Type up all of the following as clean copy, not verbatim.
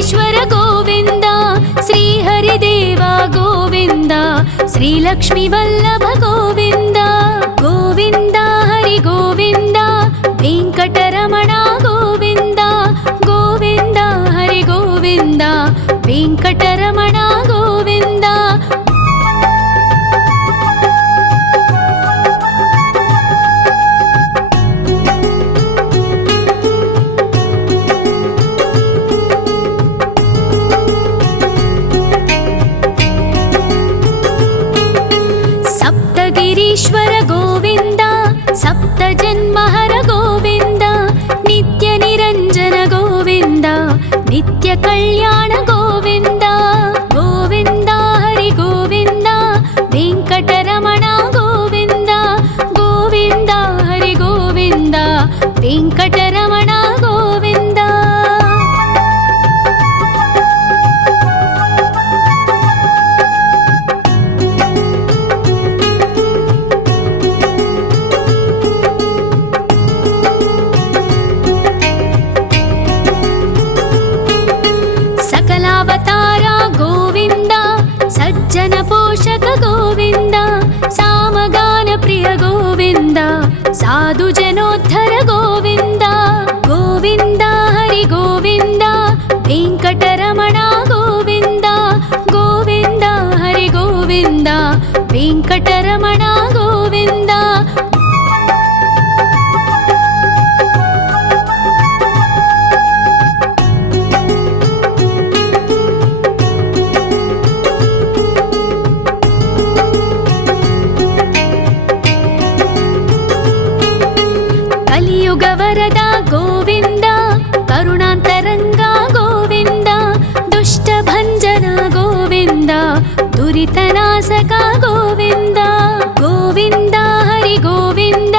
వెంకటేశ్వర గోవింద, శ్రీహరిదేవ గోవింద, శ్రీలక్ష్మీ వల్లభ గోవింద. గోవింద హరి గోవింద, వెంకటరమణ గోవింద. గోవింద హరి గోవింద, వెంకటరమణ గోవింద. సప్తగిరీశ్వర గోవింద, సప్త జన్మహర గోవింద, నిత్య నిరంజన గోవింద, నిత్య కళ్యాణ గోవింద. గోవింద హరి గోవింద, వెంకటరమణ గోవింద. గోవింద హరి గోవింద, వెంకటరమణ గోవింద. సకలావతార గోవింద, సజ్జన పోషక గోవింద, సామగాన ప్రియ గోవింద, సాధు జనోద్ధర గోవింద. గోవింద హరి గోవింద, వెంకటరమణ గోవింద. గోవింద హరి గోవింద, వెంకటరమణ గోవింద. కలియుగ వరద గోవింద, కరుణాంతరంగ గోవింద, దుష్ట భంజన గోవింద, దురితనాశక గోవింద. గోవింద హరి గోవింద,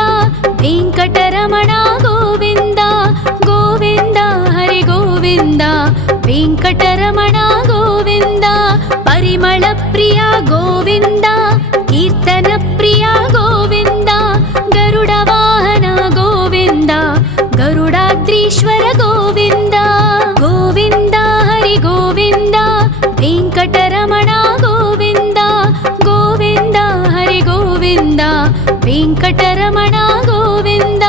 వెంకటరమణ గోవింద. గోవింద హరి గోవింద, వెంకటరమణ గోవింద. పరిమళ ప్రియ గోవింద, కీర్తన ప్రియ గోవింద, గరుడ వాహన గోవింద, గరుడాద్రీశ్వర గోవింద. గోవింద హరి గోవింద, వెంకటరమణ గోవింద. గోవింద హరి గోవింద, వెంకటరమణ గోవింద.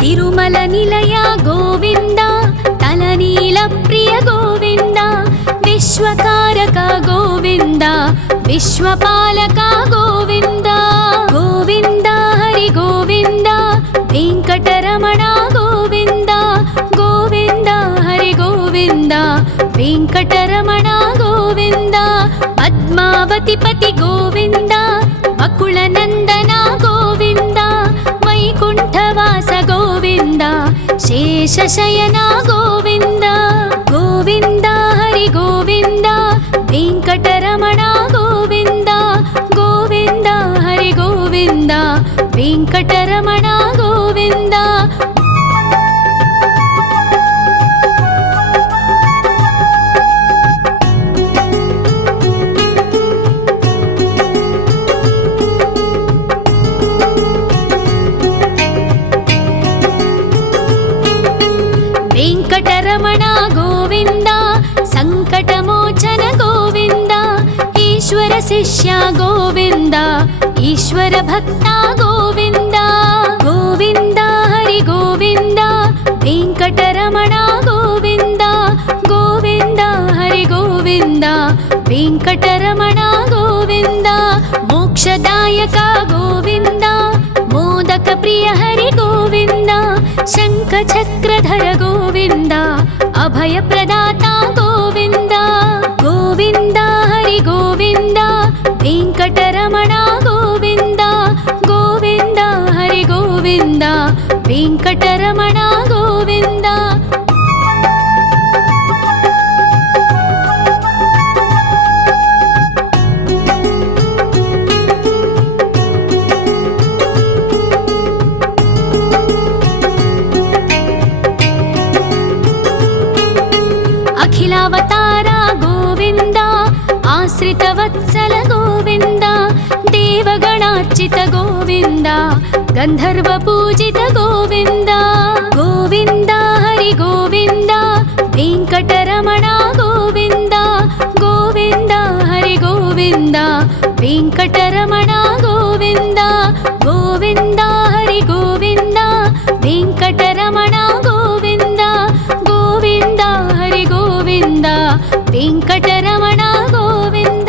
తిరుమల నిలయ గోవింద, తలనీల ప్రియ గోవింద, విశ్వకారక గోవింద, విశ్వపాలక గోవింద. గోవింద హరి గోవింద, వెంకటరమణ గోవింద. గోవింద హరి గోవింద, వెంకటరమణ గోవింద. పద్మావతి పతి గోవింద, వకుళ నందన గోవింద, వైకుంఠవాస గోవింద, శేషశయన గోవింద. గోవింద హరి గోవింద, వెంకటరమణ గోవింద. గోవింద హరి గోవింద, వెంకటరమణ గోవింద. వెంకటరమణ గోవింద, సంకటమోచన గోవింద, ఈశ్వర శిష్య గోవింద, ఈశ్వర భక్త గోవింద. గోవింద హరి గోవింద, వెంకటరమణ గోవింద. గోవింద హరి గోవింద, వెంకటరమణ గోవింద. మోక్షదాయక గోవింద, మోదక ప్రియ హరి గోవింద, శంఖ చక్రధర గోవింద, అభయ ప్రదాత గోవింద. గోవింద హరి గోవింద, వెంకటరమణ గోవింద. గోవింద హరి గోవింద, వెంకటరమణ గోవింద. आश्रितवत्सल गोविन्द देवगणार्चित गोविन्द गन्धर्वपूजित गोविन्द गोविन्द हरि गोविन्द वेङ्कटरमण गोविन्द गोविन्द हरि गोविन्द वेङ्कटरमण गोविन्द गोविन्द हरि गोविन्द वेङ्कटरमण गोविन्द गोविन्द हरि गोविन्द वेङ्कटरमण गोविन्द।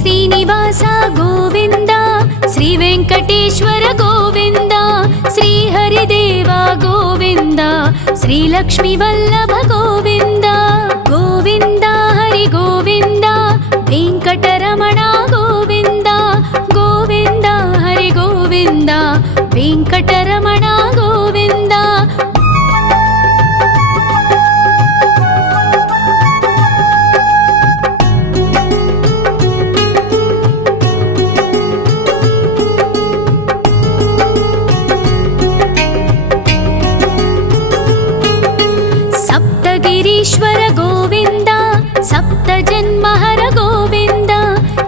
श्रीनिवास गोविन्द श्री वेङ्कटेश्वर गोविन्द श्री हरिदेव गोविन्द श्री लक्ष्मीवल्लभ गोविन्द गोविन्द हरि गोविन्द वेङ्कटरमण गोविन्द गोविन्द हरि गोविन्द वेङ्कटरमण गोविन्द। गिरीश्वर गोविन्द सप्तजन्महर गोविन्द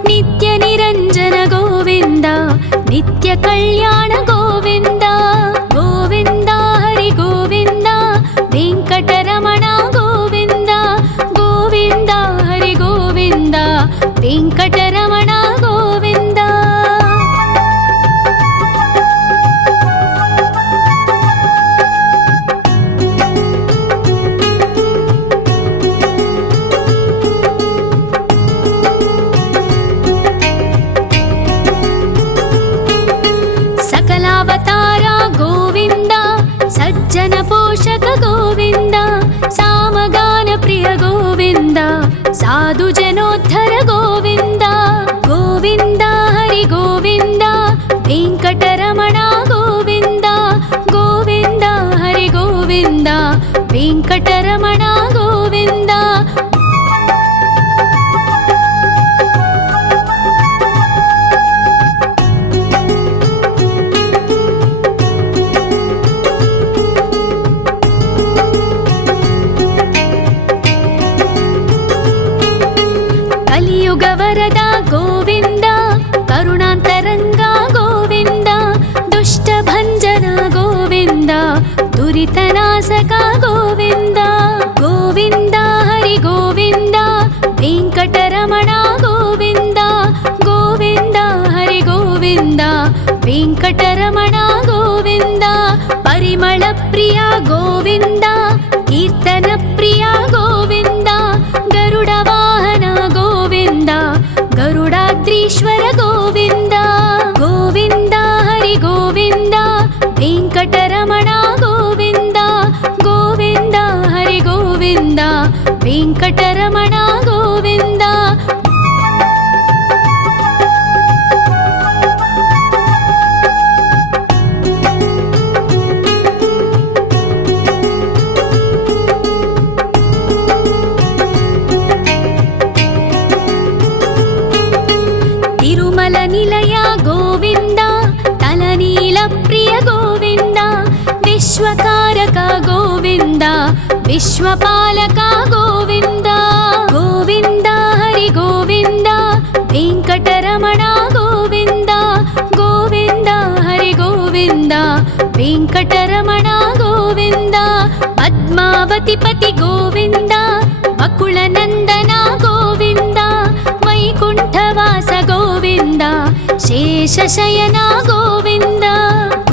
नित्यनिरञ्जन गोविन्द नित्यकल्याण गोविन्द गोविन्द हरि गोविन्द वेङ्कटरमण गोविन्द गोविन्द हरि गोविन्द वेङ्कटरमण गोविन्द। सकलावतार गोविन्द सज्जन पोषक गोविन्द सामगान प्रिय गोविन्द साधु जनोद्धर गोविन्द गोविन्द हरि गोविन्द वेङ्कटरमण गोविन्द गोविन्द हरि गोविन्द वेङ्कटरमण गोविन्द। कलियुगवरद गोविन्द करुणान्तरङ्ग गोविन्द दुष्टभञ्जन गोविन्द दुरितनाशक गोविन्द गोविन्द हरि गोविन्द वेङ्कटरमण गोविन्द गोविन्द हरि गोविन्द वेङ्कटरमण गोविन्द। परिमल प्रिय गोविन्द कीर्तन प्रिय गोविन्द गरुड वाहन गोविन्द गरुडाद्रीश्वर गोविन्द गोविन्द हरि गोविन्द वेङ्कटरमण गोविन्द गोविन्द हरि गोविन्द वेङ्कटरमण गोविन्द। तिरुमल निलय गोविन्द तलनील प्रिय गोविन्द विश्वकारक गोविन्द विश्वपालक गोविन्द गोविन्द हरि गोविन्द वेङ्कटरमण गोविन्द गोविन्द हरि गोविन्द वेङ्कटरमण गोविन्द। पद्मावतिपति गोविन्द बकुलनन्दन गोविन्द वैकुण्ठवास गोविन्द शेषशयन गोविन्द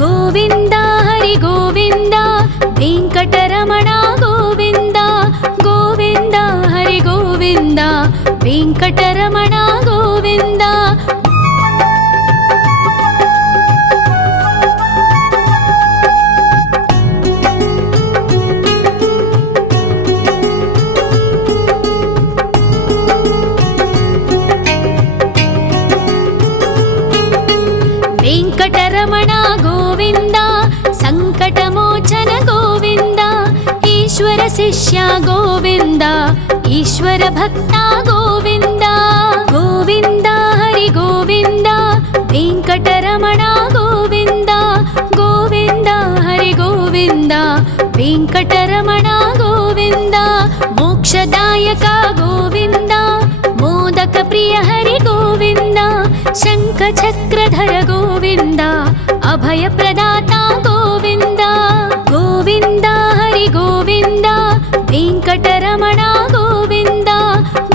गोविन्द हरि गोविन्द वेङ्कटरमण गोविन्द गोविन्द हरि गोविन्द वेङ्कटरमण गोविन्द। వెంకటరమణ గోవింద సంకటమోచన గోవింద ఈశ్వర శిష్య గోవింద ఈశ్వర భక్త గోవింద గోవింద హరి గోవింద వెంకటరమణ గోవింద గోవింద హరి గోవింద వెంకటరమణ గోవింద మోక్షదాయక గోవింద మోదక ప్రియ హరి గోవింద శంఖ చక్రధర గోవింద అభయ ప్రదాత గోవింద గోవింద హరి గోవింద వెంకటరమణ గోవింద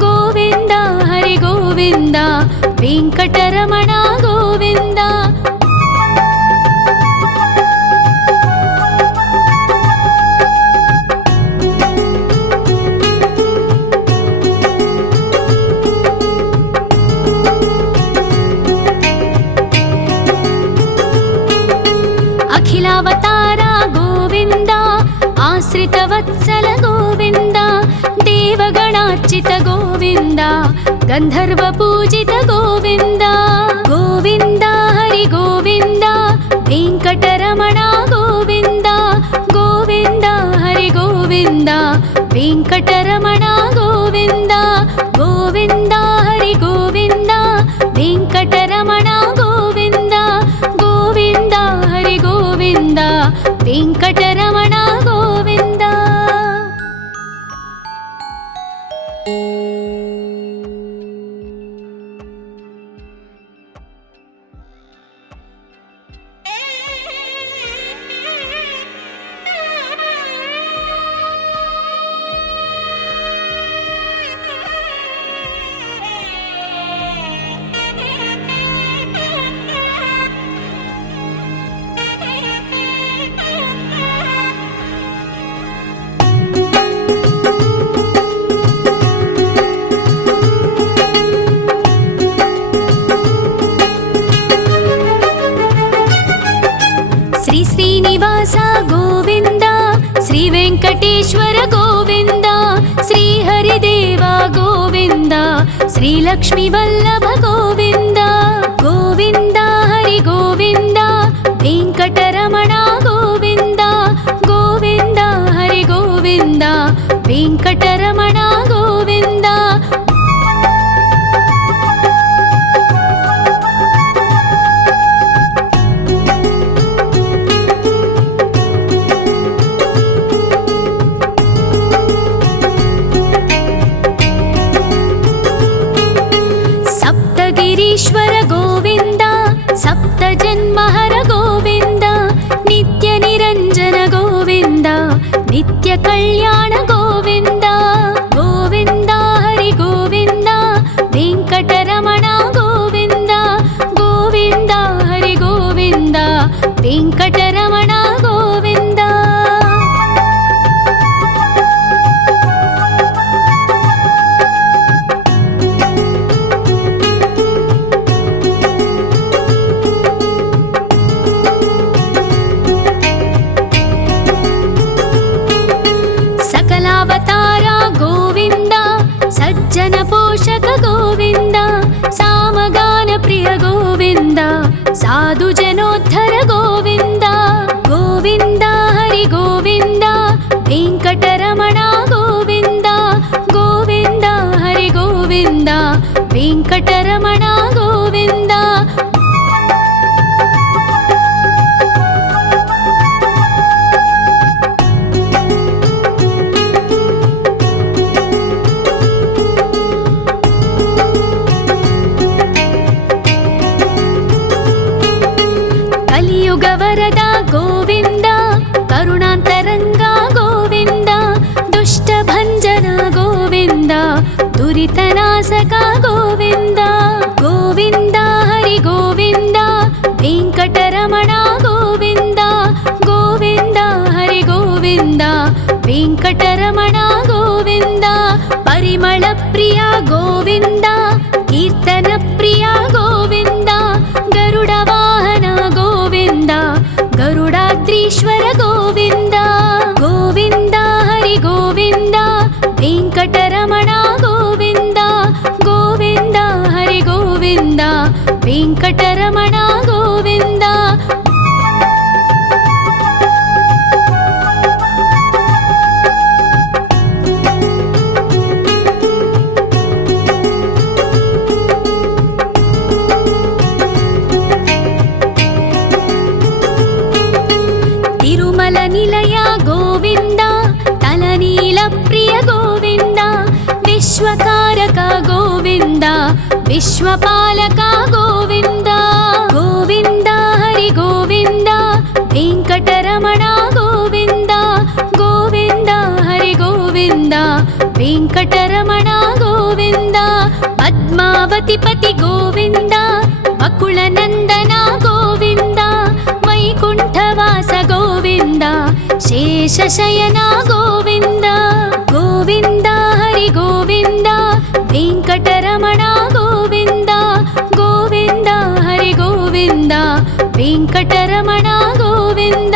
గోవింద హరి గోవింద వెంకటరమణ గోవింద అఖిలావతార గోవింద ఆశ్రిత వత్సల గోవింద దేవగణార్చిత గోవింద గంధర్వ పూజిత గోవింద గోవింద హరి గోవింద వెంకటరమణ గోవింద గోవింద హరి గోవింద వెంకటరమణ గోవింద గోవింద హరి గోవింద వెంకటరమణ గోవింద గోవింద హరి గోవింద వెంకటరమణ గోవింద శ్రీ శ్రీనివాస గోవింద శ్రీ వెంకటేశ్వర గోవింద శ్రీ హరిదేవ గోవింద శ్రీ లక్ష్మీ వల్లభ గోవింద గోవింద హరి గోవింద వెంకటరమణ గోవింద గోవింద హరి గోవింద వెంకటరమణ గోవింద సప్తగిరీశ్వర గోవింద సప్త జన్మహర గోవింద నిత్య నిరంజన గోవింద నిత్య కళ్యాణ గోవింద గోవింద హరి గోవింద వెంకటరమణ గోవింద గోవింద హరి గోవింద వెంకటరమణ గోవింద సకలావతార గోవింద సజ్జన పోషక గోవింద సామగాన ప్రియ గోవింద సాధు జనోద్ధర గోవింద గోవింద హరి గోవింద వెంకటరమణ గోవింద గోవింద హరి గోవింద వెంకటరమణ గోవింద కలియుగ వరద గోవింద కరుణాంతరంగ గోవింద దుష్ట భంజన గోవింద దురితనాశక గోవింద గోవింద హరి గోవింద వెంకటరమణ గోవింద గోవింద హరి గోవింద వెంకటరమణ గోవింద పరిమళ ప్రియ గోవింద కీర్తన ప్రియ గోవింద గరుడ వాహన గోవింద గరుడాద్రీశ్వర గోవింద గోవింద హరి గోవింద వెంకటరమణ గోవింద గోవింద హరి గోవింద వెంకటరమణ గోవింద विश्वपालका गोविन्द गोविन्द हरि गोविन्द वेङ्कटरमणा गोविन्द गोविन्द हरि गोविन्द वेङ्कटरमणा गोविन्द पद्मावतिपति गोविन्द बकुलनन्दना गोविन्द वैकुण्ठवास गोविन्द शेषशयना गोविन्द गोविन्द हरि गोविन्द वेङ्कटरमणा गोविन्द गोविन्द हरि गोविन्द वेङ्कटरमणा गोविन्द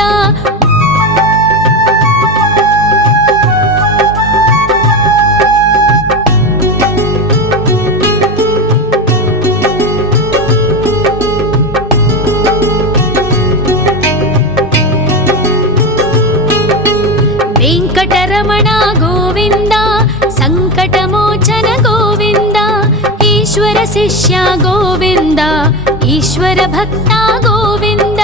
वेङ्कटरमणा गोविन्द सङ्कटमोचन गोविन्द ईश्वर शिष्या गोविन्द ईश्वर भक्ता गोविन्द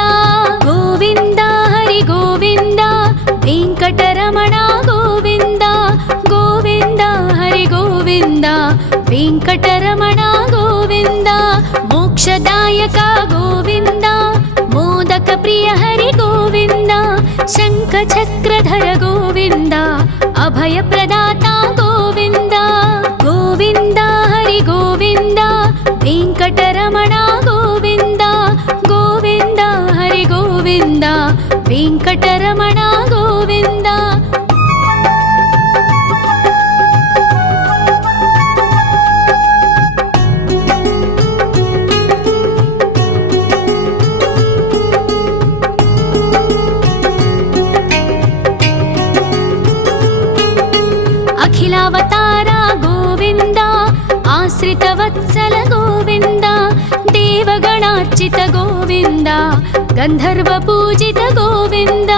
गोविन्द हरि गोविन्द वेङ्कटरमणा गोविन्द गोविन्द हरि गोविन्द वेङ्कटरमणा गोविन्द मोक्षदायक गोविन्द मोदक प्रिय हरि गोविन्द शङ्खचक्रधर गोविन्द अभयप्रदाता गोविन्द गोविन्द हरि गोविन्द वेङ्कटरमणा गोविन्द गोविन्द हरि गोविन्द वेङ्कटरमणा गोविन्द अखिलावतारा गोविन्द आश्रितवत्सल गोविन्द देवगणार्चित गोविन्द गन्धर्वपूजित गोविन्द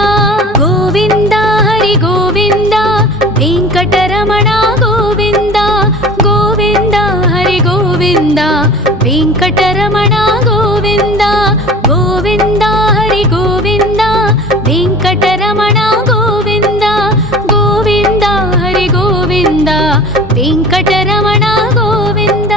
गोविन्द हरि गोविन्द वेङ्कटरमणा गोविन्द गोविन्द हरि गोविन्द वेङ्कटरमणा गोविन्द गोविन्द हरि गोविन्द वेङ्कटरमणा गोविन्द गोविन्द हरि गोविन्द वेङ्कटरमणा गोविन्द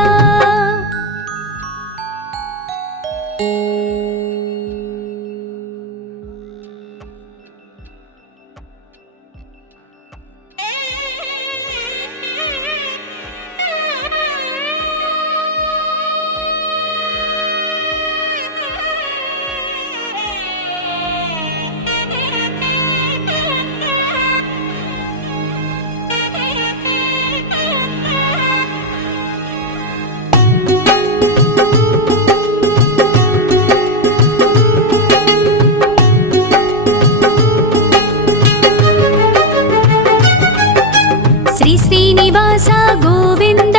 श्रीनिवास गोविन्द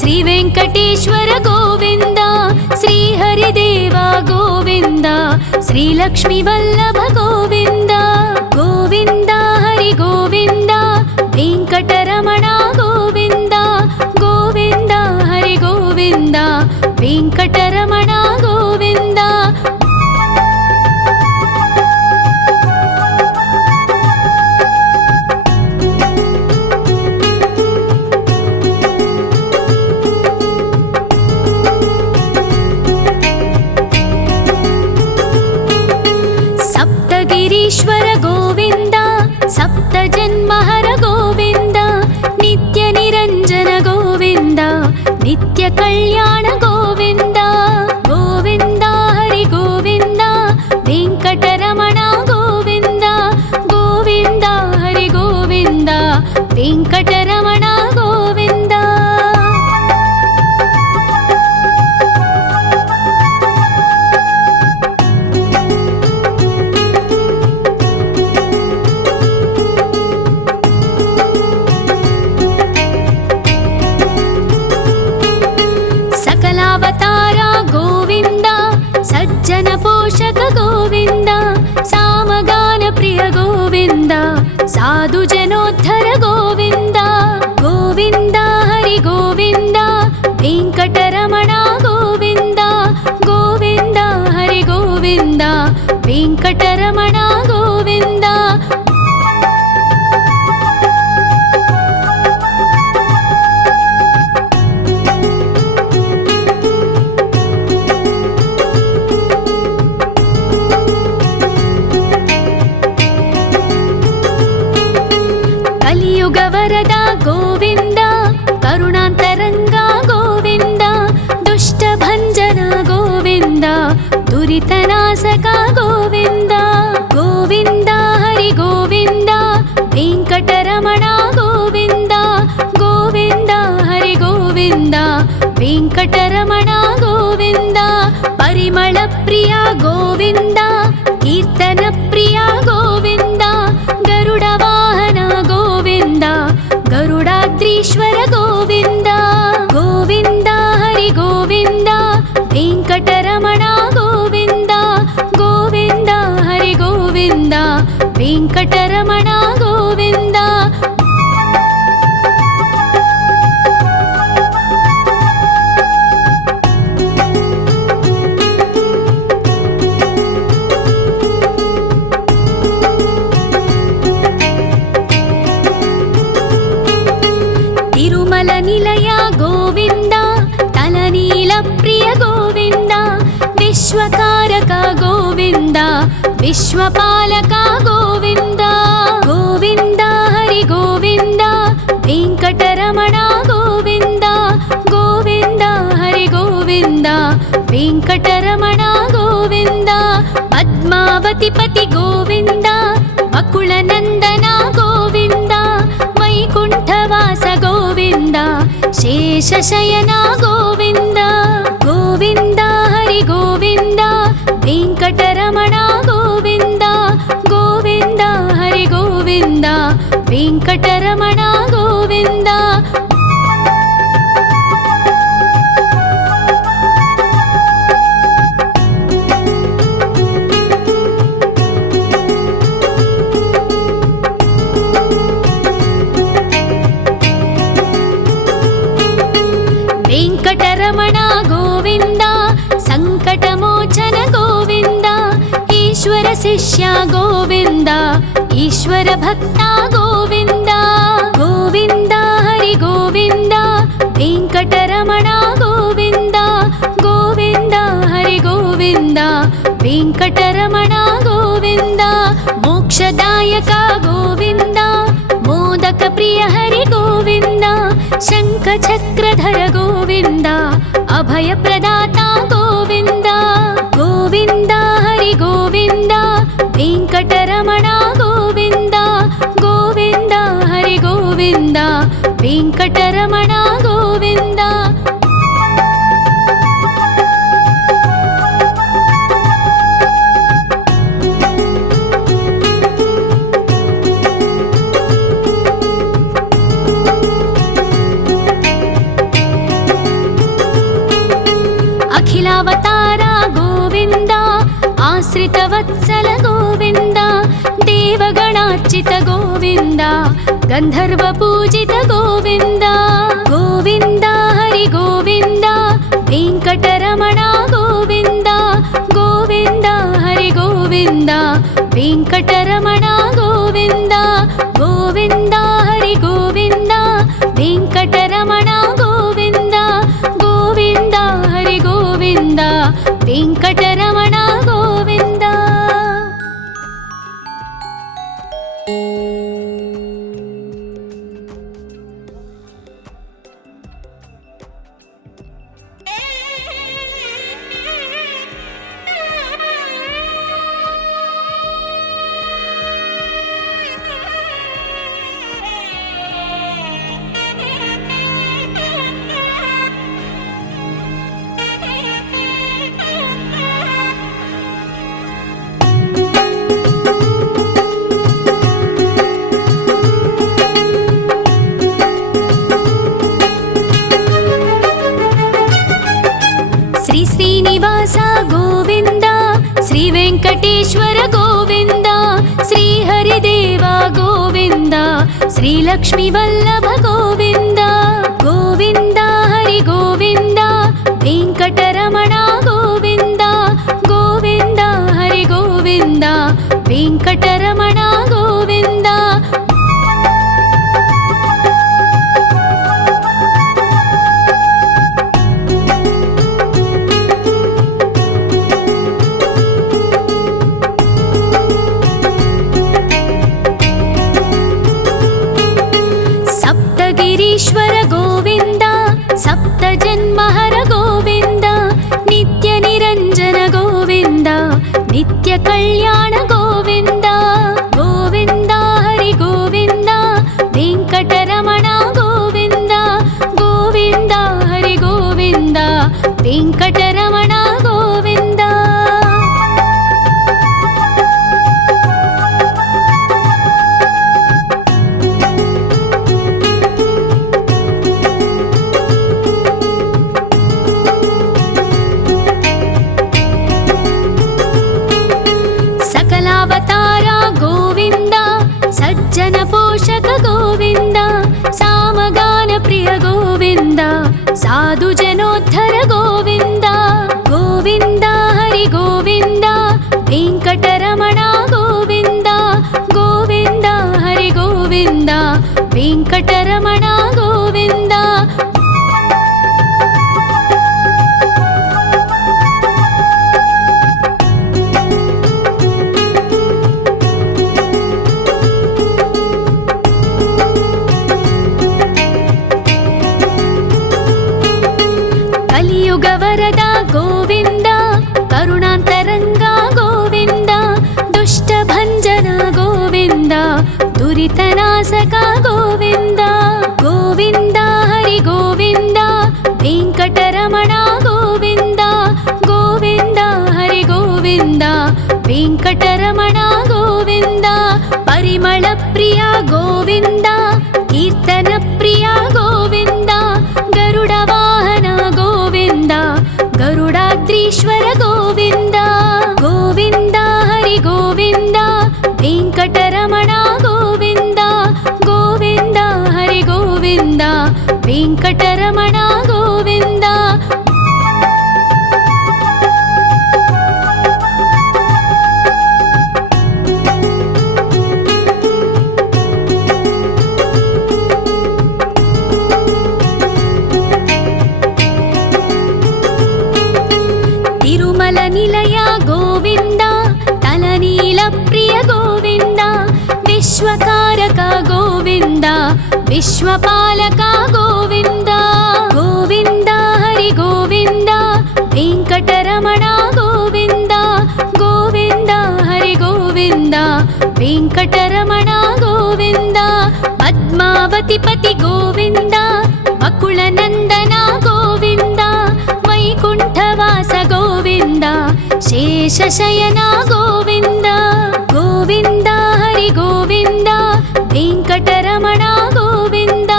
श्रीवेङ्कटेश्वर गोविन्द श्रीहरिदेव गोविन्द श्रीलक्ष्मीवल्लभ गोविन्द गोविन्द हरि गोविन्द वेङ्कटरमणा गोविन्द गोविन्द हरि गोविन्द वेङ्कटरमणा गोविन्द ईश्वर गोविन्द सप्तजन्महर गोविन्द नित्यनिरञ्जन गोविन्द नित्यकल्याण गोविन्द गोविन्द हरि गोविन्द वेङ्कटरमणा गोविन्द गोविन्द हरि गोविन्द वेङ्कटरमणा गोविन्द सकलावतारा गोविन्द सज्जन पोषक गोविन्द सामगान प्रिय गोविन्द साधु जनोद्धर गोविन्द गोविन्द हरि गोविन्द वेङ्कटरमणा गोविन्द गोविन्द हरि गोविन्द वेङ्कटरमणा गोविन्द विश्वकारक गोविन्द विश्वपालक गोविन्द गोविन्द हरि गोविन्द वेङ्कटरमण गोविन्द गोविन्द हरि गोविन्द वेङ्कटरमण गोविन्द पद्मावतिपति गोविन्द वकुलनन्दन गोविन्द वैकुण्ठवास गोविन्द शेषशयन गोविन्द गोविन्द हरि गोविन्द वेङ्कटरमण गोविन्द गोविन्द हरि गोविन्द वेङ्कटरमण गोविन्द वेङ्कटरमण गोविन्द सङ्कटमोचन गोविन्द ईश्वर शिष्य गोविन्द ईश्वर भक्त गोविन्द गोविन्द हरि गोविन्द वेङ्कटरमण गोविन्द गोविन्द हरि गोविन्द वेङ्कटरमण गोविन्द मोक्षदायक गोविन्द मोदक प्रिय हरि गोविन्द शङ्खचक्रधर गोविन्द अभयप्रदाता गोविन्द गोविन्द हरि गोविन्द वेङ्कटरमण गोविन्द गोविन्द हरि गोविन्द वेङ्कटरमण गोविन्द अखिलावतार गोविन्द आश्रितवत्सल गोविन्द देवगणार्चित गोविन्द गन्धर्वपूजित गोविन्द गोविन्द हरि गोविन्द वेङ्कटरमण गोविन्द गोविन्द हरि गोविन्द वेङ्कटरमण गोविन्द गोविन्द हरि गोविन्द वेङ्कटरमण गोविन्द गोविन्द हरि गोविन्द वेङ्कटरमण गोविन्द श्री श्रीनिवास गोविन्द श्री वेङ्कटेश्वर गोविन्द श्री हरिदेव गोविन्द श्री लक्ष्मीवल्लभ गोविन्द गोविन्द हरि गोविन्द वेङ्कटरमण गोविन्द गोविन्द हरि गोविन्द वेङ्कटरमण गोविन्द सप्तगिरीश्वर गोविन्द सप्तजन्महर गोविन्द नित्यनिरञ्जन गोविन्द नित्यकल्याण गोविन्द गोविन्द हरि गोविन्द वेङ्कटरमण गोविन्द गोविन्द हरि गोविन्द वेङ्कटरमण गोविन्द ವೆಂಕಟರಮಣ ಗೋವಿಂದ. ಪರಿಮಳ ಪ್ರಿಯ ಗೋವಿಂದ, ಕೀರ್ತನ ಪ್ರಿಯ ಗೋವಿಂದ. ಗರುಡ ವಾಹನ ಗೋವಿಂದ, ಗರುಡಾದ್ರೀಶ್ವರ ಗೋವಿಂದ. ಗೋವಿಂದ ಹರಿ ಗೋವಿಂದ, ವೆಂಕಟರಮಣ ಗೋವಿಂದ. ಗೋವಿಂದ ಹರಿ ಗೋವಿಂದ, ವೆಂಕಟರಮಣ ಗೋವಿಂದ. ತಿರುಮಲ ನಿಲಯ ಗೋವಿಂದ, ತಲನೀಲ ಪ್ರಿಯ ಗೋವಿಂದ. ವಿಶ್ವಕಾರಕ ಗೋವಿಂದ, ವಿಶ್ವಪಾಲಕ ಗೋವಿಂದ. ಗೋವಿಂದ ಹರಿ ಗೋವಿಂದ, ವೆಂಕಟರಮಣ ಗೋವಿಂದ. ಗೋವಿಂದ ಹರಿ ಗೋವಿಂದ, ವೆಂಕಟರಮಣ ಗೋವಿಂದ. ಪದ್ಮಾವತಿ ಪತಿ ಗೋವಿಂದ, ಅಕುಳ ನಂದನ ಗೋವಿಂದ. ವೈಕುಂಠವಾಸ ಗೋವಿಂದ, ಶೇಷಶಯನ ಗೋವಿಂದ. ಗೋವಿಂದ ಹರಿ ಗೋವಿಂದ, ವೆಂಕಟರಮಣ ಗೋವಿಂದ.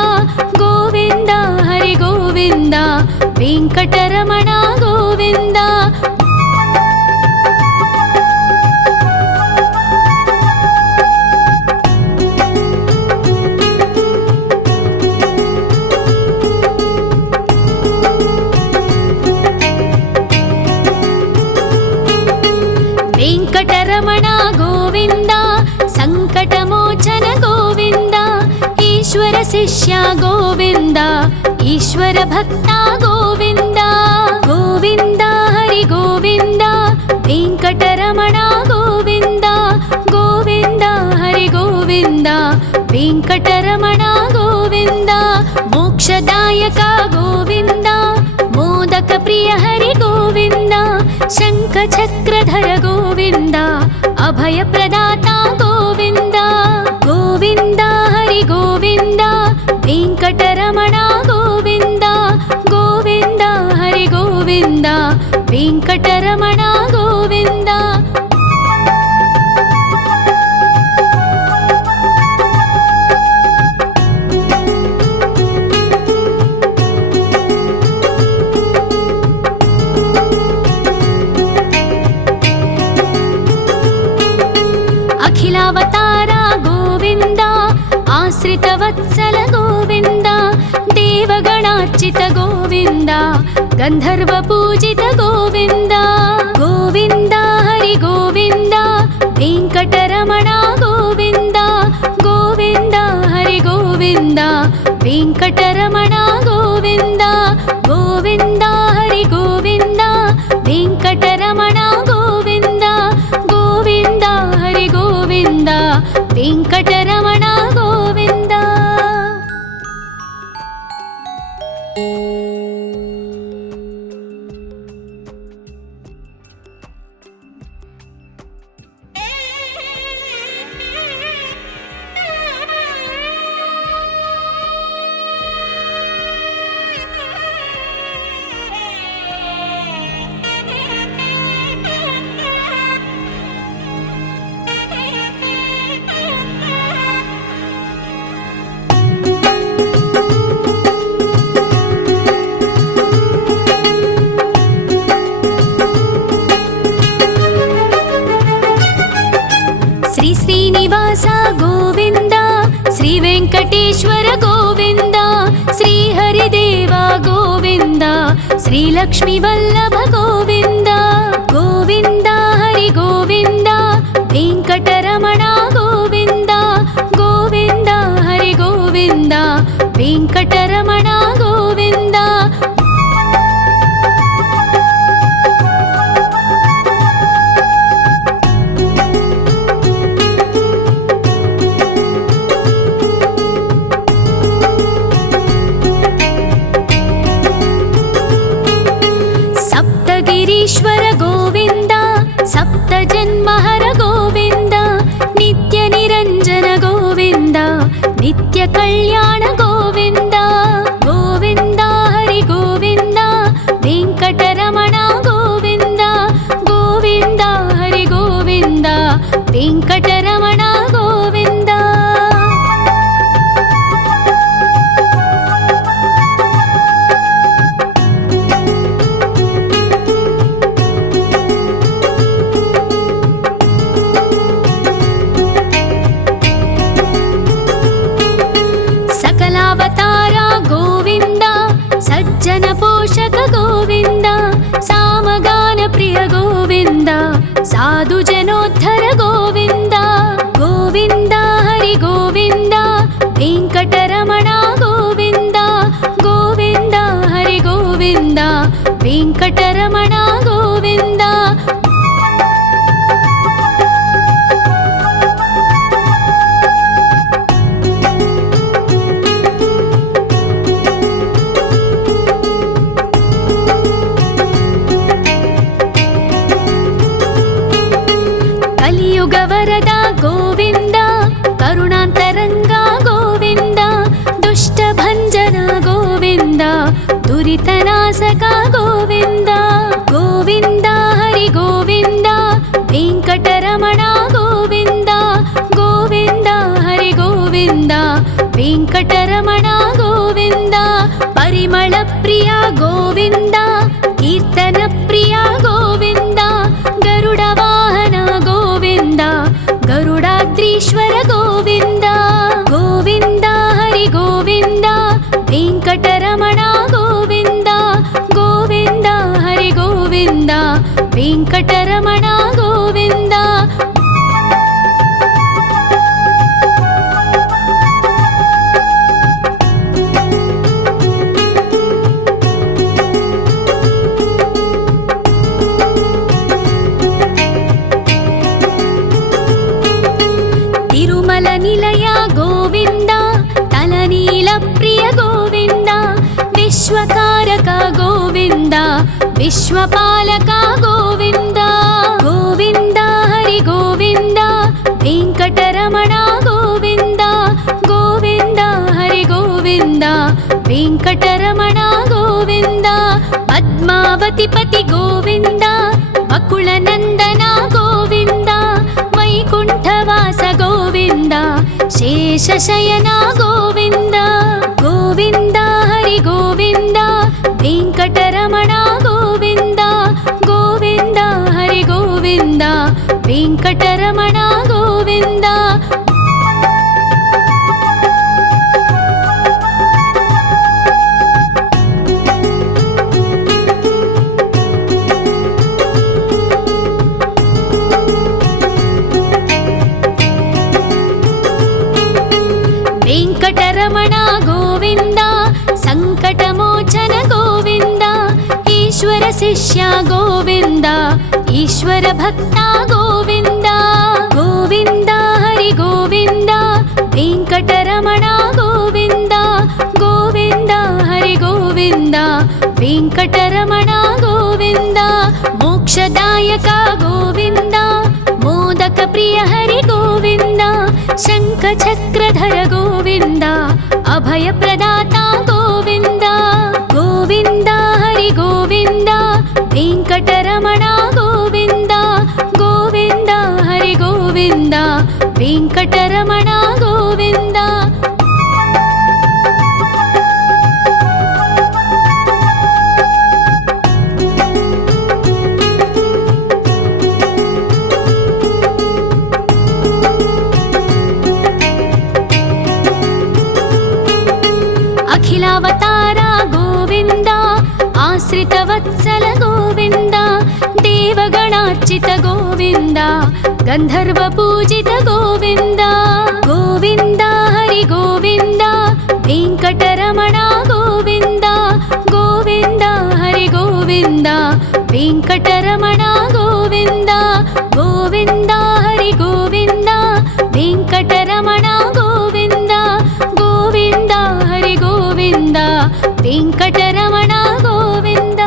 ಗೋವಿಂದ ಹರಿ ಗೋವಿಂದ, ವೆಂಕಟರಮಣ ಗೋವಿಂದ. ವೆಂಕಟರಮಣ ಗೋವಿಂದ, ಸಂಕಟಮೋಚನ ಗೋವಿಂದ. ಈಶ್ವರ ಶಿಷ್ಯ ಗೋವಿಂದ, ಈಶ್ವರ ಭಕ್ತ ಗೋವಿಂದ. ಗೋವಿಂದ ಹರಿ ಗೋವಿಂದ, ವೆಂಕಟರಮಣ ಗೋವಿಂದ. ಗೋವಿಂದ ಹರಿ ಗೋವಿಂದ, ವೆಂಕಟರಮಣ ಗೋವಿಂದ. ಮೋಕ್ಷದಾಯಕ ಗೋವಿಂದ, ಮೋದಕ ಪ್ರಿಯ ಹರಿ ಗೋವಿಂದ. ಶಂಖ ಚಕ್ರಧರ ಗೋವಿಂದ, ಅಭಯ ಪ್ರದಾತ ಗೋವಿಂದ. ಗೋವಿಂದ ಹರಿ ಗೋವಿಂದ, ವೆಂಕಟರಮಣ ಗೋವಿಂದ. ಗೋವಿಂದ ಹರಿ ಗೋವಿಂದ, ವೆಂಕಟರಮಣ ಗೋವಿಂದ. ಅಖಿಲಾವತಾರ ಗೋವಿಂದ, ಆಶ್ರಿತ ವತ್ಸಲ ಗೋವಿಂದ. ದೇವಗಣಾರ್ಚಿತ ಗೋವಿಂದ, ಗಂಧರ್ವ ಪೂಜಿತ ಗೋವಿಂದ. ಗೋವಿಂದ ಹರಿ ಗೋವಿಂದ, ವೆಂಕಟರಮಣ ಗೋವಿಂದ. ಗೋವಿಂದ ಹರಿ ಗೋವಿಂದ, ವೆಂಕಟರಮಣ ಗೋವಿಂದ. ಗೋವಿಂದ ಹರಿ ಗೋವಿಂದ, ವೆಂಕಟರಮಣ ಗೋವಿಂದ. ಗೋವಿಂದ ಹರಿ ಗೋವಿಂದ, ವೆಂಕಟರಮಣ ಗೋವಿಂದ. ಶ್ರೀ ಶ್ರೀನಿವಾಸ ಗೋವಿಂದ, ಶ್ರೀ ವೆಂಕಟೇಶ್ವರ ಗೋವಿಂದ. ಶ್ರೀ ಹರಿದೇವ ಗೋವಿಂದ, ಶ್ರೀ ಲಕ್ಷ್ಮೀ ವಲ್ಲಭ ಗೋವಿಂದ. ಗೋವಿಂದ ಹರಿ ಗೋವಿಂದ, ವೆಂಕಟರಮಣ ಗೋವಿಂದ. ಗೋವಿಂದ ಹರಿ ಗೋವಿಂದ, ವೆಂಕಟರಮಣ ಗೋವಿಂದ. కలియుగ వరద గోవింద, కరుణాంతరంగ గోవింద, దుష్ట భంజన గోవింద, దురితనాశక గోవింద. గోవింద హరి గోవింద, వెంకటరమణ గోవింద, గోవింద హరి గోవింద, వెంకటరమణ గోవింద. పరిమళ ప్రియ గోవింద, కీర్తన ప్రియ గోవింద, గరుడ వాహన గోవింద, గరుడాద్రీశ్వర గోవింద. గోవింద హరి గోవింద, వెంకటరమణ గోవింద, గోవింద హరి గోవింద, వెంకటరమణ గోవింద. తిరుమల నిలయ గోవింద, తలనీల ప్రియ గోవింద, విశ్వకారక గోవింద, విశ్వపాలక గోవింద. గోవింద హరి గోవింద, వెంకటరమణ గోవింద, గోవింద హరి గోవింద, వెంకటరమణ గోవింద. పద్మావతి పతి గోవింద, బకుళ నందన గోవింద, వైకుంఠవాస గోవింద, శేషశయన గోవింద. గోవింద హరి గోవింద, వెంకటరమణ గోవింద, గోవింద హరి గోవింద, వెంకటరమణ గోవింద. వెంకటరమణ గోవింద, సంకటమోచన గోవింద, ఈశ్వర శిష్య గోవింద, ఈశ్వర భక్త గోవింద. గోవింద హరి గోవింద, వెంకటరమణ గోవింద, గోవింద హరి గోవింద, వెంకటరమణ గోవింద. మోక్షదాయక గోవింద, మోదక ప్రియ హరి గోవింద, శంఖ చక్రధర గోవింద, అభయ ప్రదాత గోవింద. గోవింద హరి గోవింద, వెంకటరమణ గోవింద, గోవింద హరి గోవింద, వెంకటరమణ గోవింద. అఖిలావతార గోవింద, ఆశ్రిత వత్సల గోవింద, దేవగణార్చిత గోవింద, గంధర్వ పూజిత గోవింద. గోవింద హరి గోవింద, వెంకటరమణ గోవింద, గోవింద హరి గోవింద, వెంకటరమణ గోవింద. గోవింద హరి గోవింద, వెంకటరమణ గోవింద, గోవింద హరి గోవింద, వెంకటరమణ గోవింద.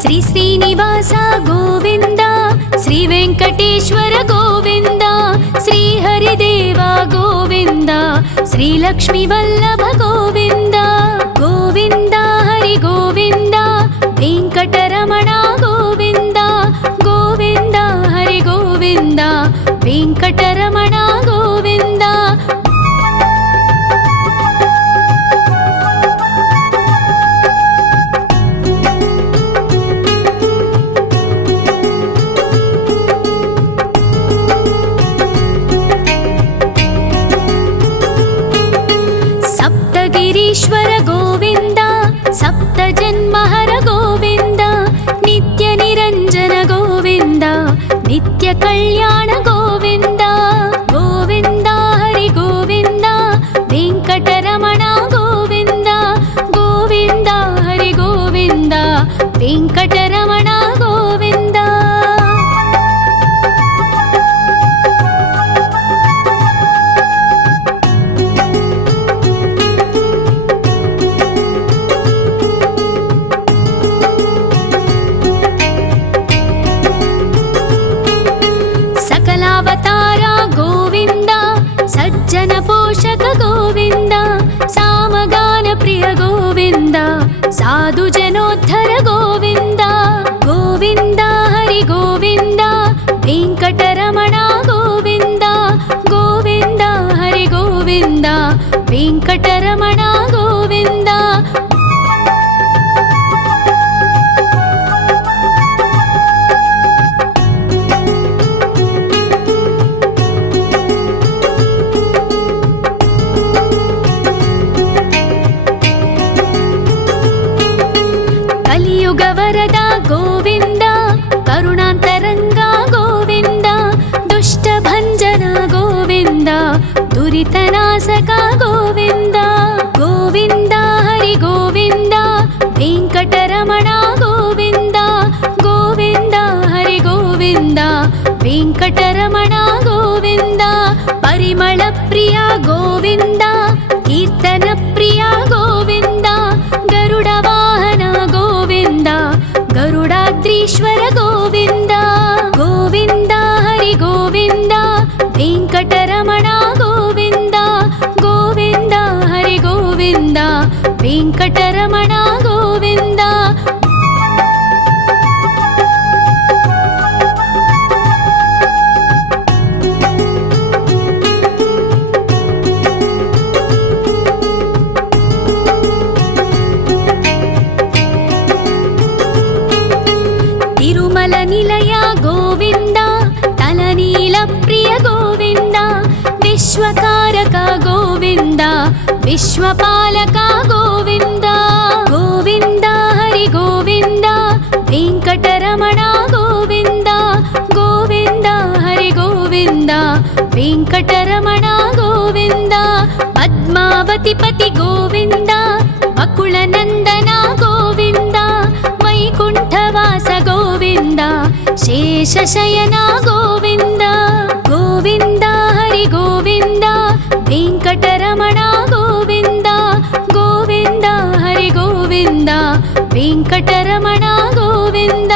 శ్రీ శ్రీనివాస గోవింద, శ్రీ వెంకటేశ్వర గోవింద, శ్రీ హరిదేవ గోవింద, శ్రీ లక్ష్మీ వల్లభ గోవింద. గోవింద హరి గోవింద, వెంకటరమణ గోవింద, గోవింద హరి గోవింద, వెంకటరమణ గోవింద. सप्तजन्महर गोविन्द नित्य निरञ्जन गोविन्द नित्य कल्याण गोविन्द गोविन्द हरि गोविन्द वेङ्कटरमण गोविन्द गोविन्द हरि गोविन्द वेङ्कटरमण गोविन्द सकलावतारा गोविन्द सज्जन पोषक गोविन्द सामगान प्रिय गोविन्द साधु जनोद्धर गोविन्द गोविन्द हरि गोविन्द वेङ्कटरमण गोविन्द गोविन्द हरि गोविन्द वेङ्कटरमण गोविन्द कलियुगवरद गोविन्द करुणान्तरङ्ग गोविन्द दुष्टभञ्जन गोविन्द दुरितनाशक गोविन्द गोविन्द हरि गोविन्द वेङ्कटरमण गोविन्द गोविन्द हरि गोविन्द वेङ्कटरमण गोविन्द परिमलप्रिय गोविन्द कीर्तनप्रिय गोविन्द गरुडवाहन गोविन्द गरुडाद्रीश्वर गोविन्द गोविन्द हरि गोविन्द वेङ्कटरमण गोविन्द गोविन्द हरि गोविन्द वेङ्कटरमण गोविन्द तिरुमल निलय गोविन्द तलनील प्रिय गोविन्द विश्वकारक गोविन्द विश्वपालक गोविन्द गोविन्द हरि गोविन्द वेङ्कटरमण गोविन्द गोविन्द हरि गोविन्द वेङ्कटरमण गोविन्द पद्मावतिपति गोविन्द वकुलनन्दन गोविन्द वैकुण्ठवास गोविन्द शेषशयन गोविन्द गोविन्द हरि गोविन्द वेङ्कटरमण गोविन्द गोविन्द हरि गोविन्द वेङ्कटरमण गोविन्द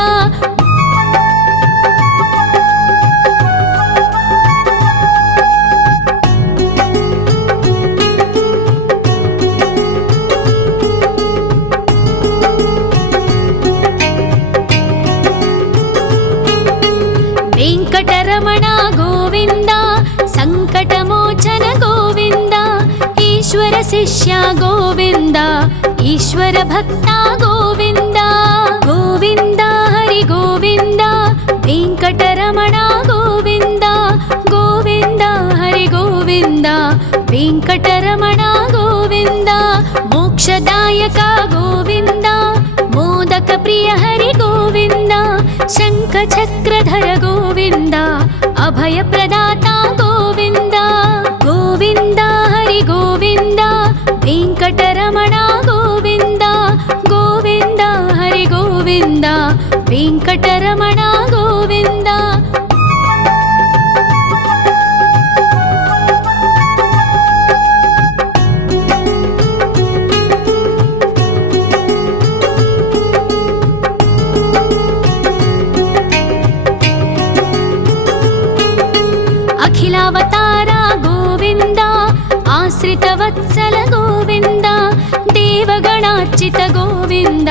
वेङ्कटरमण गोविन्द सङ्कटमोचन गोविन्द ईश्वर शिष्य गोविन्द ईश्वर भक्त गोविन्द गोविन्द हरि गोविन्द वेङ्कटरमण गोविन्द गोविन्द हरि गोविन्द वेङ्कटरमण गोविन्द मोक्षदायक गोविन्द मोदक प्रिय हरि गोविन्द शङ्खचक्रधर गोविन्द अभयप्रदाता गोविन्द गोविन्द हरि गोविन्द वेङ्कटरमण गोविन्द गोविन्द हरि गोविन्द वेङ्कटरमण गोविन्द अखिलावतार गोविन्द आश्रितवत्सल गोविन्द देवगणार्चित गोविन्द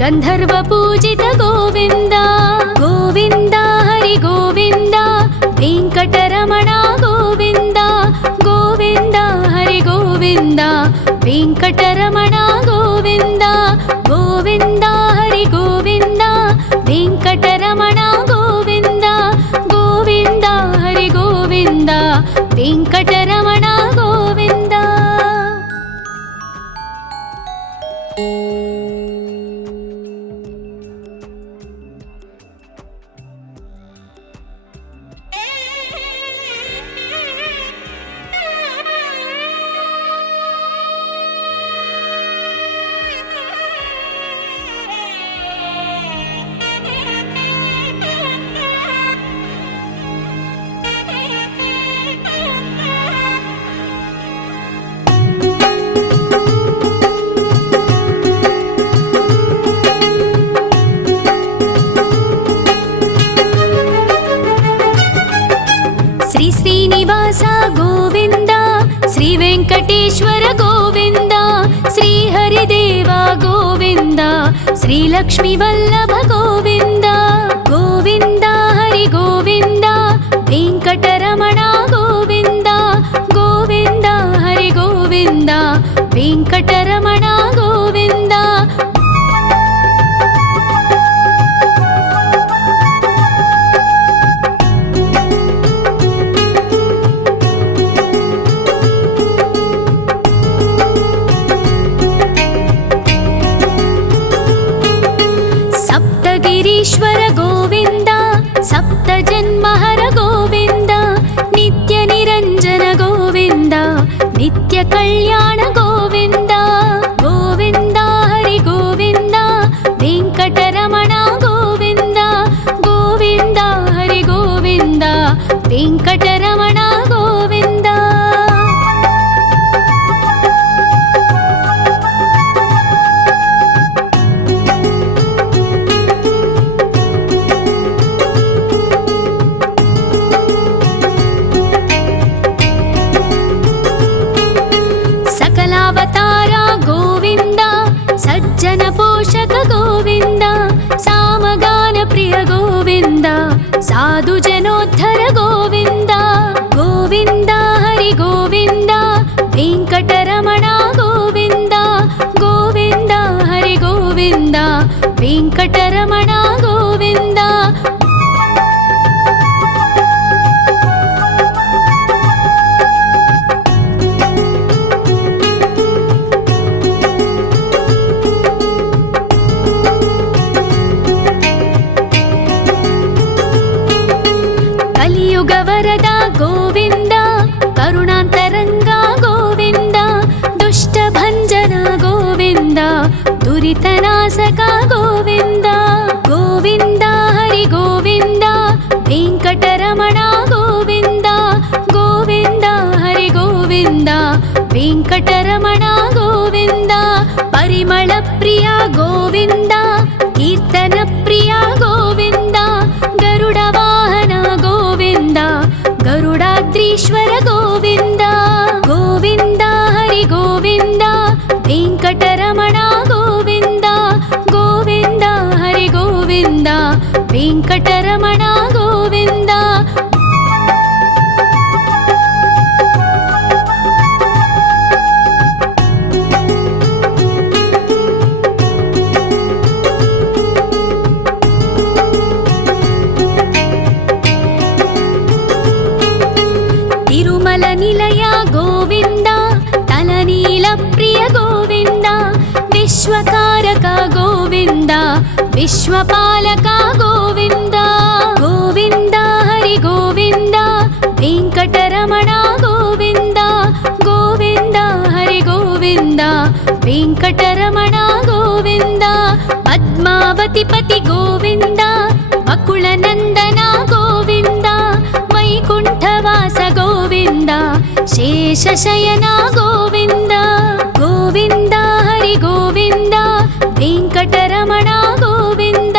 गन्धर्वपूजित गोविन्द गोविन्द हरि गोविन्द वेङ्कटरमण गोविन्द गोविन्द हरि गोविन्द वेङ्कटरमण गोविन्द गोविन्द हरि गोविन्द वेङ्कटरमण गोविन्द गोविन्द हरि गोविन्द वेङ्कटरमण गोविन्द श्रीलक्ष्मी वल्लभ गोविन्द गोविन्द हरि गोविन्द वेङ्कटरमण गोविन्द गोविन्द हरि गोविन्द वेङ्कटरमण गोविन्द गिरीश्वर गोविन्द सप्तजन्महर गोविन्द नित्यनिरञ्जन गोविन्द नित्यकल्याण गोविन्द गोविन्द हरि गोविन्द वेङ्कटरमण गोविन्द गोविन्द हरि गोविन्द वेङ्कटरमण गोविन्द सकलावतारा गोविन्द सज्जन पोषक गोविन्द सामगान प्रिय गोविन्द साधु जनोद्धर गोविन्द गोविन्द हरि गोविन्द वेङ्कटरमण गोविन्द गोविन्द हरि गोविन्द वेङ्कटरमण गोविन्द कलियुगवरद गोविन्द करुणान्तरङ्गा गोविन्द दुष्टभञ्जन गोविन्द दुरितनाशक गोविन्द गोविन्द हरि गोविन्द वेङ्कटरमण गोविन्द गोविन्द हरि गोविन्द वेङ्कटरमण गोविन्द परिमल प्रिय गोविन्द कीर्तन प्रिय गोविन्द गरुड वाहन गोविन्द गरुडाद्रीश्वर गोविन्द गोविन्द हरि गोविन्द वेङ्कटरमण गोविन्द गोविन्द हरि गोविन्द वेङ्कटरमण गोविन्द तिरुमल निलय गोविन्द तलनील प्रिय गोविन्द विश्वकारक गोविन्द विश्वपालक गोविन्द गोविन्द हरि गोविन्द वेङ्कटरमण गोविन्द गोविन्द हरि गोविन्द वेङ्कटरमण गोविन्द पद्मावति पति गोविन्द बकुलनन्दन गोविन्द वैकुण्ठवास गोविन्द शेषशयन गोविन्द गोविन्द हरि गोविन्द वेङ्कटरमण गोविन्द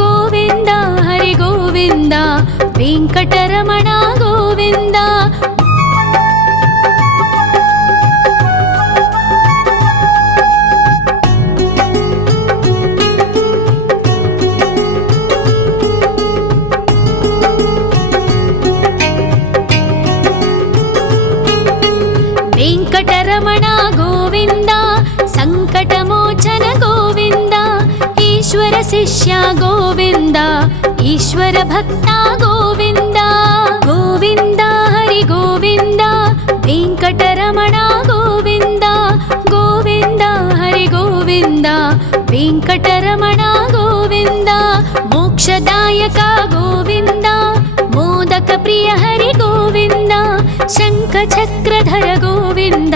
गोविन्द हरि गोविन्द वेङ्कटरमण गोविन्द वेङ्कटरमण गोविन्द सङ्कटमोचन गोविन्द ईश्वर शिष्य गोविन्द ईश्वर भक्त गोविन्द गोविन्द हरि गोविन्द वेङ्कटरमण गोविन्द गोविन्द हरि गोविन्द वेङ्कटरमण गोविन्द मोक्षदायक गोविन्द मोदक प्रिय हरि गोविन्द शङ्खचक्रधर गोविन्द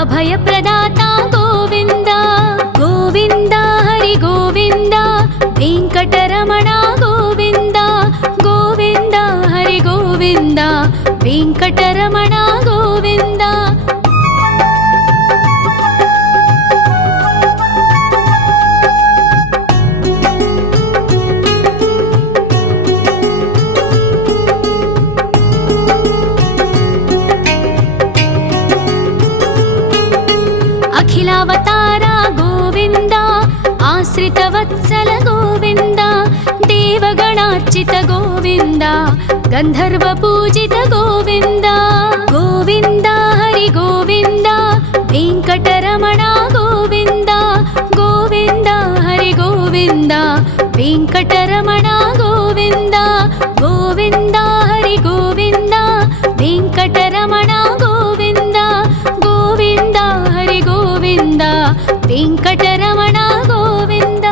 अभयप्रदाता गोविन्द गोविन्द हरि गोविन्द वेङ्कटरमण गोविन्द गोविन्द हरि गोविन्द वेङ्कटरमण गोविन्द अखिलावतारा गोविन्द आश्रितवत्सल गोविन्द देवगणार्चित गोविन्द गन्धर्वपूजित गोविन्द गोविन्द हरि गोविन्द वेङ्कटरमण गोविन्द गोविन्द हरि गोविन्द वेङ्कटरमण गोविन्द गोविन्द हरि गोविन्द वेङ्कटरमण गोविन्द गोविन्द हरि गोविन्द वेङ्कटरमण गोविन्द।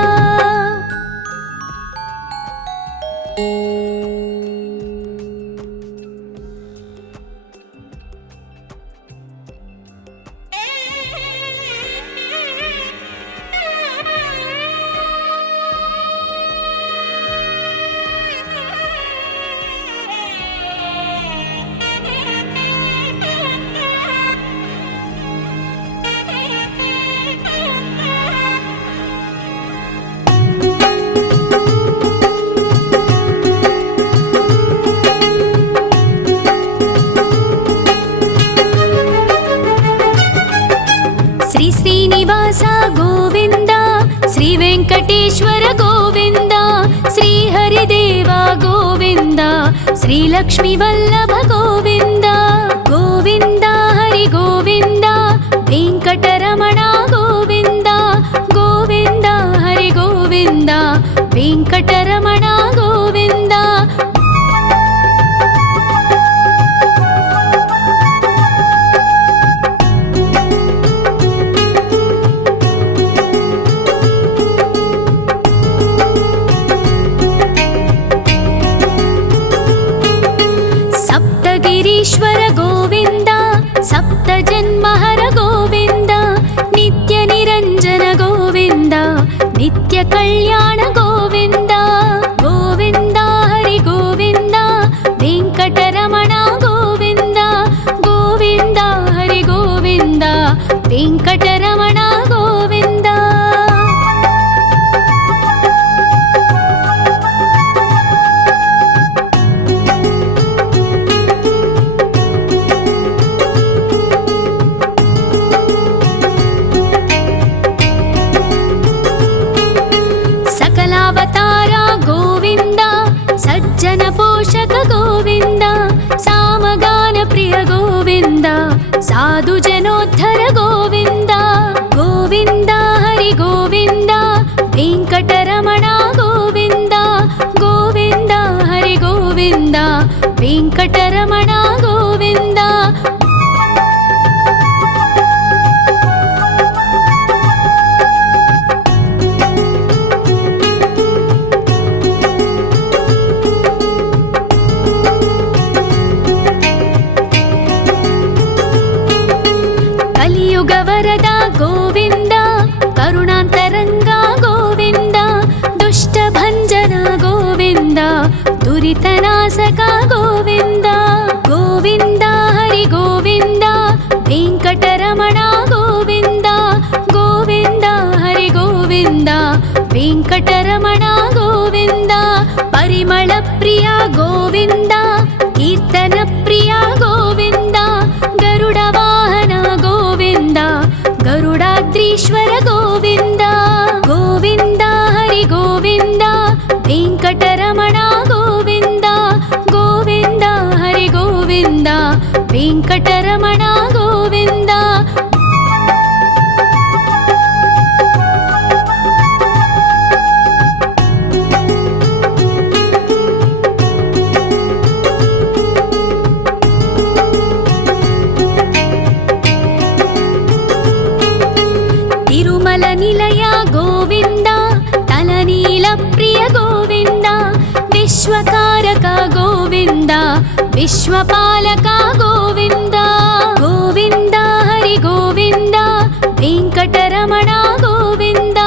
श्री श्रीनिवास गोविन्द श्री वेङ्कटेश्वर गोविन्द श्री हरिदेव गोविन्द श्री लक्ष्मीवल्लभ गोविन्द गोविन्द हरि गोविन्द वेङ्कटरमण गोविन्द गोविन्द हरि गोविन्द वेङ्कटरमण गोविन्द। सप्तगिरीश्वर गोविन्द सप्तजन्महर गोविन्द नित्यनिरञ्जन गोविन्द नित्यकल्याण गोविन्द गोविन्द हरि गोविन्द वेङ्कटरमण गोविन्द गोविन्द हरि गोविन्द वेङ्कटरमण गोविन्द। सकलावतार गोविन्द सज्जन पोषक गोविन्द सामगान प्रिय गोविन्द साधु जनोद्धर गोविन्द गोविन्द हरि गोविन्द वेङ्कटरमण गोविन्द गोविन्द हरि गोविन्द वेङ्कटरमण गोविन्द। कलियुगवरद गोविन्द करुणान्तरङ्ग गोविन्द दुष्टभञ्जन गोविन्द दुरितनाशक गोविन्द गोविन्द हरि गोविन्द वेङ्कटरमण गोविन्द गोविन्द हरि गोविन्द वेङ्कटरमण गोविन्द। परिमल प्रिय गोविन्द कीर्तन प्रिय गोविन्द गरुड वाहन गोविन्द गरुडाद्रीश्वर गोविन्द गोविन्द हरि गोविन्द वेङ्कटरमण गोविन्द गोविन्द हरि गोविन्द वेङ्कटरमण गोविन्द। तिरुमल निलय गोविन्द तलनील प्रिय गोविन्द विश्वकारक गोविन्द विश्वपालक गोविन्द गोविन्द हरि गोविन्द वेङ्कटरमण गोविन्द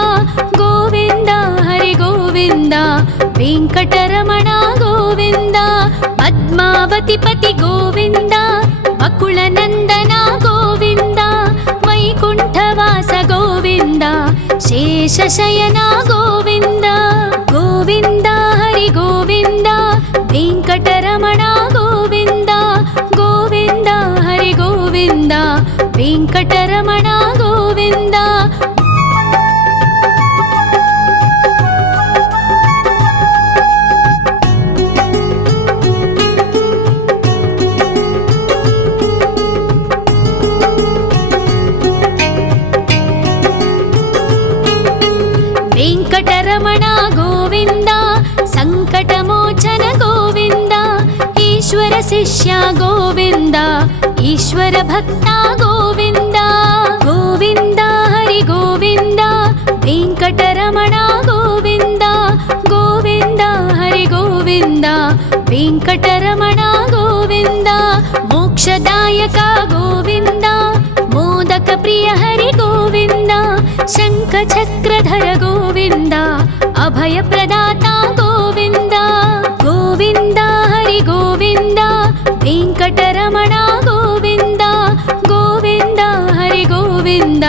गोविन्द हरि गोविन्द वेङ्कटरमण गोविन्द। पद्मावतिपति गोविन्द अकुलनन्दन गोविन्द वैकुण्ठवास गोविन्द शेषशयन गोविन्द गोविन्द हरि गोविन्द वेङ्कटरमण गोविन्द गोविन्द हरि गोविन्द वेङ्कटरमण गोविन्द। ಶಿಷ್ಯ ಗೋವಿಂದ ಈಶ್ವರ ಭಕ್ತ ಗೋವಿಂದ ಗೋವಿಂದ ಹರಿ ಗೋವಿಂದ ವೆಂಕಟರಮಣ ಗೋವಿಂದ ಗೋವಿಂದ ಹರಿ ಗೋವಿಂದ ವೆಂಕಟರಮಣ ಗೋವಿಂದ ಮೋಕ್ಷದಾಯಕ ಗೋವಿಂದ ಮೋದಕ ಪ್ರಿಯ ಹರಿ ಗೋವಿಂದ ಶಂಖ ಚಕ್ರಧರ ಗೋವಿಂದ ಅಭಯ ಪ್ರದಾತ ಗೋವಿಂದ ಗೋವಿಂದ ಹರಿ ಗೋವಿಂದ ವೆಂಕಟರಮಣ ಗೋವಿಂದ ಗೋವಿಂದ ಹರಿ ಗೋವಿಂದ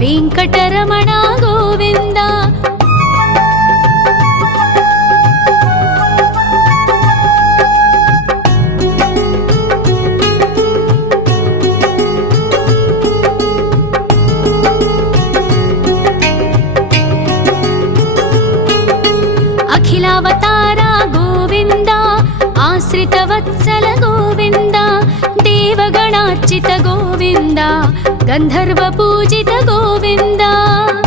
ವೆಂಕಟರಮಣ ಗೋವಿಂದ ಅಖಿಲಾವತಾರ ಗೋವಿಂದ ಆಶ್ರಿತವತ್ಸಲ ಗೋವಿಂದ ದೇವಗಣಾರ್ಚಿತ ಗೋವಿಂದ ಗಂಧರ್ವ ಪೂಜಿತ ಗೋವಿಂದ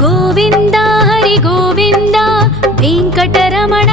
ಗೋವಿಂದ ಹರಿ ಗೋವಿಂದ ವೆಂಕಟರಮಣ